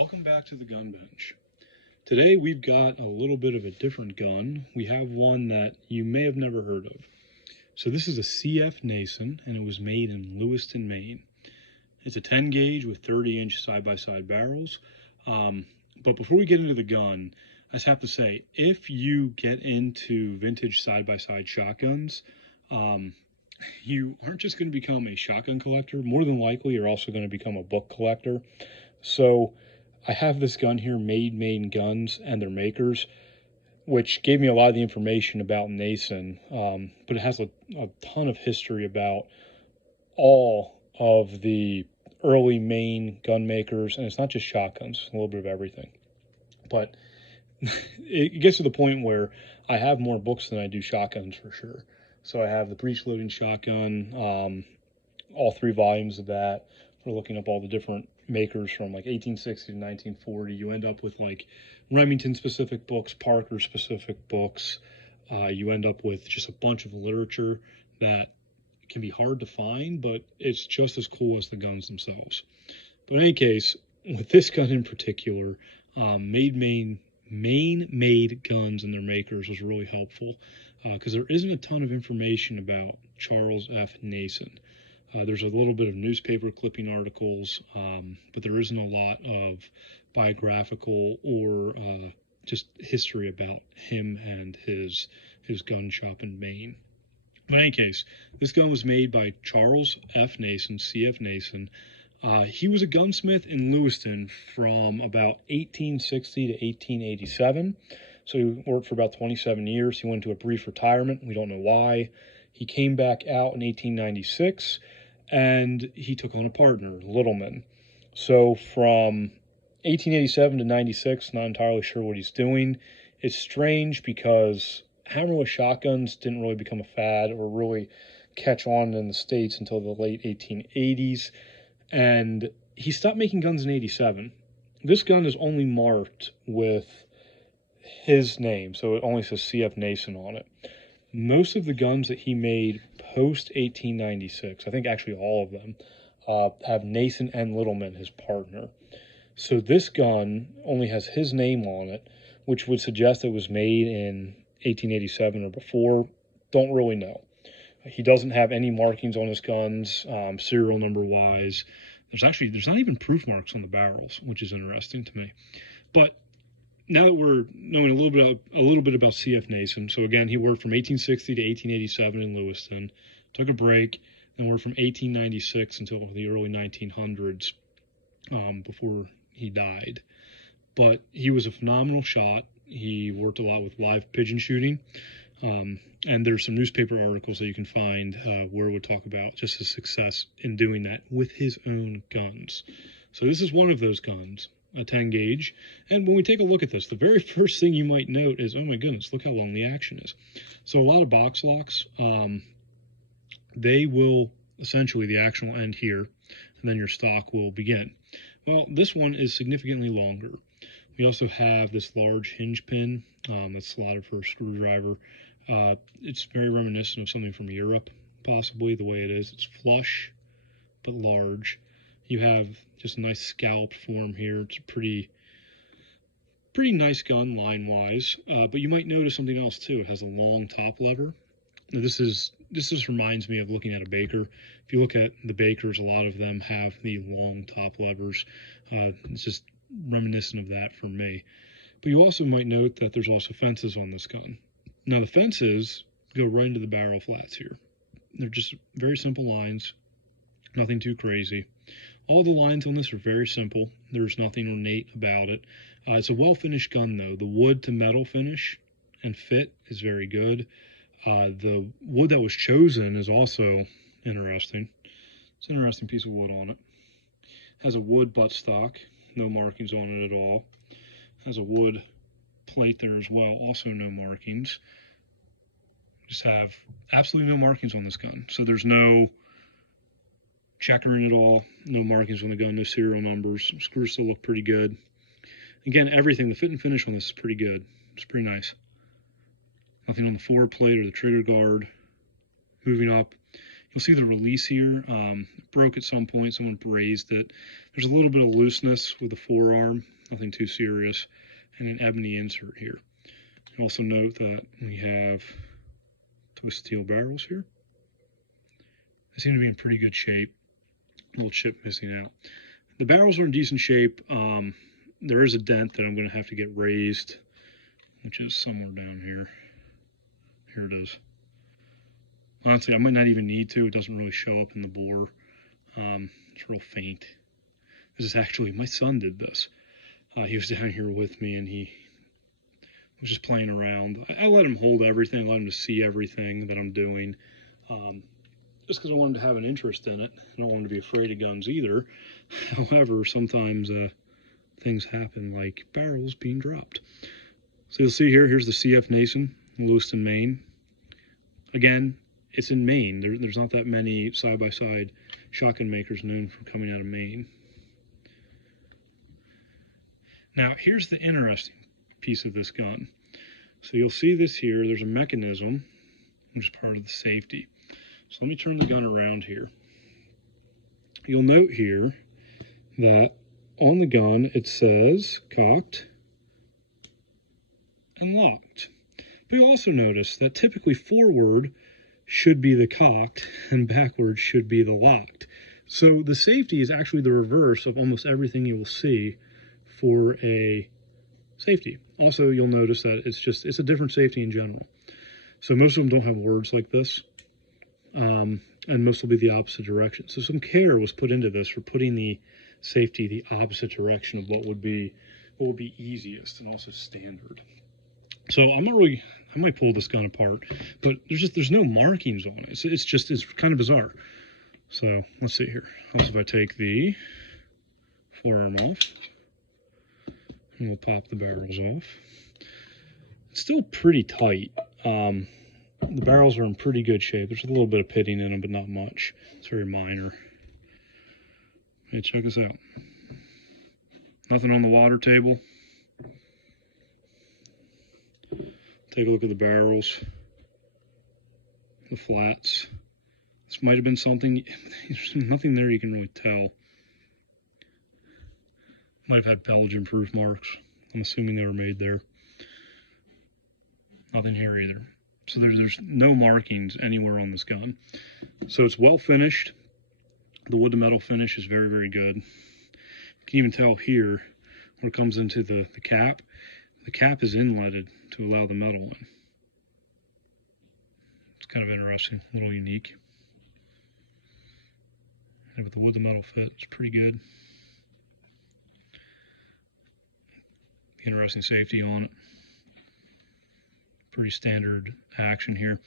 Welcome back to the gun bench. Today we've got a little bit of a different gun. We have one that you may have never heard of. So this is a CF Nason, and it was made in Lewiston, Maine. It's a 10 gauge with 30-inch side-by-side barrels. But before we get into the gun, I just have to say, if you get into vintage side-by-side shotguns, you aren't just going to become a shotgun collector. More than likely, you're also going to become a book collector. So I have this gun here, Made Maine Guns and their makers, which gave me a lot of the information about Nason, but it has a ton of history about all of the early Maine gun makers, and it's not just shotguns, it's a little bit of everything. But it gets to the point where I have more books than I do shotguns for sure. So I have the breech loading shotgun, all 3 volumes of that. We're looking up all the different makers from like 1860 to 1940. You end up with like Remington specific books, Parker specific books. You end up with just a bunch of literature that can be hard to find, but it's just as cool as the guns themselves. But in any case, with this gun in particular, Maine made guns and their makers was really helpful because there isn't a ton of information about Charles F. Nason. There's a little bit of newspaper clipping articles, but there isn't a lot of biographical or just history about him and his gun shop in Maine. But in any case, this gun was made by Charles F. Nason, CF Nason. He was a gunsmith in Lewiston from about 1860 to 1887. So he worked for about 27 years. He went into a brief retirement. We don't know why. He came back out in 1896, and he took on a partner, Littleman. So from 1887 to 96, not entirely sure what he's doing. It's strange because hammerless shotguns didn't really become a fad or really catch on in the States until the late 1880s. And he stopped making guns in 87. This gun is only marked with his name, so it only says CF Nason on it. Most of the guns that he made post 1896, I think actually all of them, have Nason and Littleman, his partner. So this gun only has his name on it, which would suggest it was made in 1887 or before. Don't really know. He doesn't have any markings on his guns, serial number wise. There's not even proof marks on the barrels, which is interesting to me. But now that we're knowing a little bit about CF Nason, so again, he worked from 1860 to 1887 in Lewiston, took a break, then worked from 1896 until the early 1900s before he died. But he was a phenomenal shot. He worked a lot with live pigeon shooting. And there's some newspaper articles that you can find where it would talk about just his success in doing that with his own guns. So this is one of those guns, a 10 gauge. And when we take a look at this, the very first thing you might note is, oh my goodness, look how long the action is. So a lot of box locks, they will essentially, the action will end here, and then your stock will begin. Well, this one is significantly longer. We also have this large hinge pin that's slotted for a screwdriver. It's very reminiscent of something from Europe, possibly, the way it is. It's flush, but large. You have just a nice scalloped form here. It's a pretty nice gun line-wise, but you might notice something else, too. It has a long top lever. Now, this just reminds me of looking at a Baker. If you look at the Bakers, a lot of them have the long top levers. It's just reminiscent of that for me. But you also might note that there's also fences on this gun. Now the fences go right into the barrel flats here. They're just very simple lines, nothing too crazy. All the lines on this are very simple. There's nothing ornate about it. It's a well-finished gun though. The wood to metal finish and fit is very good. The wood that was chosen is also interesting. It's an interesting piece of wood on it. Has a wood buttstock, no markings on it at all. Has a wood plate there as well, also no markings. Just have absolutely no markings on this gun. So there's no checkering at all, no markings on the gun, no serial numbers. Screws still look pretty good. Again, everything, the fit and finish on this is pretty good. It's pretty nice. Nothing on the forward plate or the trigger guard. Moving up, You'll see the release here. It broke at some point. Someone brazed it. There's a little bit of looseness with the forearm, nothing too serious, and an ebony insert here. Also note that we have twist steel barrels here. They seem to be in pretty good shape. A little chip missing out. The barrels are in decent shape. There is a dent that I'm going to have to get raised, which is somewhere down here. Here it is. Honestly, I might not even need to. It doesn't really show up in the bore. It's real faint. This is actually, my son did this. He was down here with me, and he was just playing around. I let him hold everything, let him to see everything that I'm doing, just because I wanted to have an interest in it. I don't want him to be afraid of guns either. However, sometimes things happen, like barrels being dropped. So you'll see here, here's the CF Nason, Lewiston, Maine. Again, it's in Maine. There's not that many side-by-side shotgun makers known for coming out of Maine. Now, here's the interesting piece of this gun. So you'll see this here. There's a mechanism, which is part of the safety. So let me turn the gun around here. You'll note here that on the gun it says cocked and locked. But you'll also notice that typically forward should be the cocked and backward should be the locked. So the safety is actually the reverse of almost everything you will see for a safety. Also, you'll notice that it's a different safety in general. So most of them don't have words like this, and most will be the opposite direction. So some care was put into this for putting the safety the opposite direction of what would be easiest and also standard. So I might pull this gun apart, but there's no markings on it. It's kind of bizarre. So let's see here. Also, if I take the forearm off, and we'll pop the barrels off. It's still pretty tight. The barrels are in pretty good shape. There's a little bit of pitting in them, but not much. It's very minor. Hey, check this out. Nothing on the water table. Take a look at the barrels, the flats. This might have been something, there's nothing there you can really tell. Might have had Belgian proof marks. I'm assuming they were made there. Nothing here either. So there's no markings anywhere on this gun. So it's well finished. The wood to metal finish is very, very good. You can even tell here when it comes into the cap. The cap is inletted to allow the metal in. It's kind of interesting, a little unique. And with the wood to metal fit, it's pretty good. Interesting safety on it. Pretty standard action here.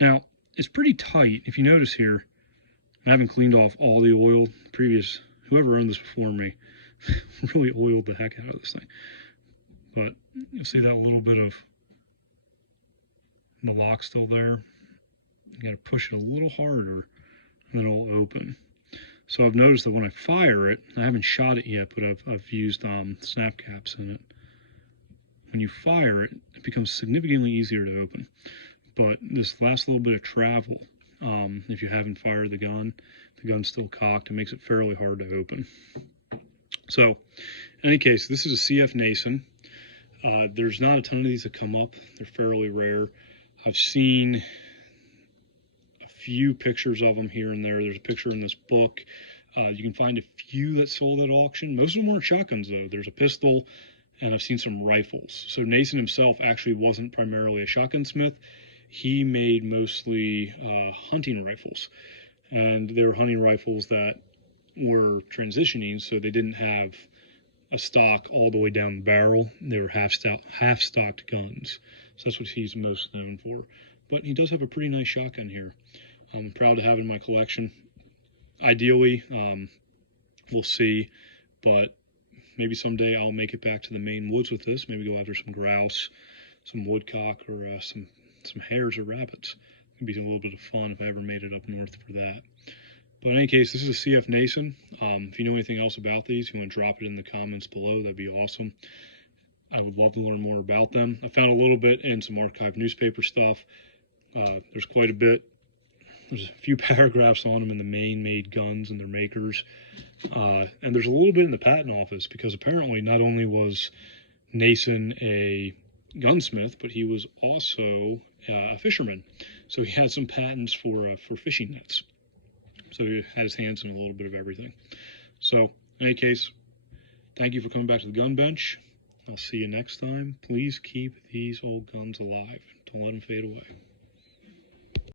Now, it's pretty tight. If you notice here, I haven't cleaned off all the oil. Whoever owned this before me really oiled the heck out of this thing. But you'll see that little bit of the lock still there. You got to push it a little harder, and then it'll open. So I've noticed that when I fire it, I haven't shot it yet, but I've used snap caps in it. When you fire it, it becomes significantly easier to open. But this last little bit of travel, if you haven't fired the gun's still cocked, it makes it fairly hard to open. So, in any case, this is a CF Nason. There's not a ton of these that come up. They're fairly rare. I've seen a few pictures of them here and there. There's a picture in this book. You can find a few that sold at auction. Most of them weren't shotguns, though. There's a pistol, and I've seen some rifles. So Nason himself actually wasn't primarily a shotgun smith. He made mostly hunting rifles. And they were hunting rifles that were transitioning, so they didn't have a stock all the way down the barrel. They were half-stocked guns. So that's what he's most known for. But he does have a pretty nice shotgun here. I'm proud to have it in my collection. Ideally, we'll see, but maybe someday I'll make it back to the Maine woods with this. Maybe go after some grouse, some woodcock, or some hares or rabbits. It'd be a little bit of fun if I ever made it up north for that. But in any case, this is a CF Nason. If you know anything else about these, if you want to drop it in the comments below, that'd be awesome. I would love to learn more about them. I found a little bit in some archived newspaper stuff. There's quite a bit There's a few paragraphs on them in the Maine-made guns and their makers. And there's a little bit in the patent office because apparently not only was Nason a gunsmith, but he was also a fisherman. So he had some patents for fishing nets. So he had his hands in a little bit of everything. So in any case, thank you for coming back to the gun bench. I'll see you next time. Please keep these old guns alive. Don't let them fade away.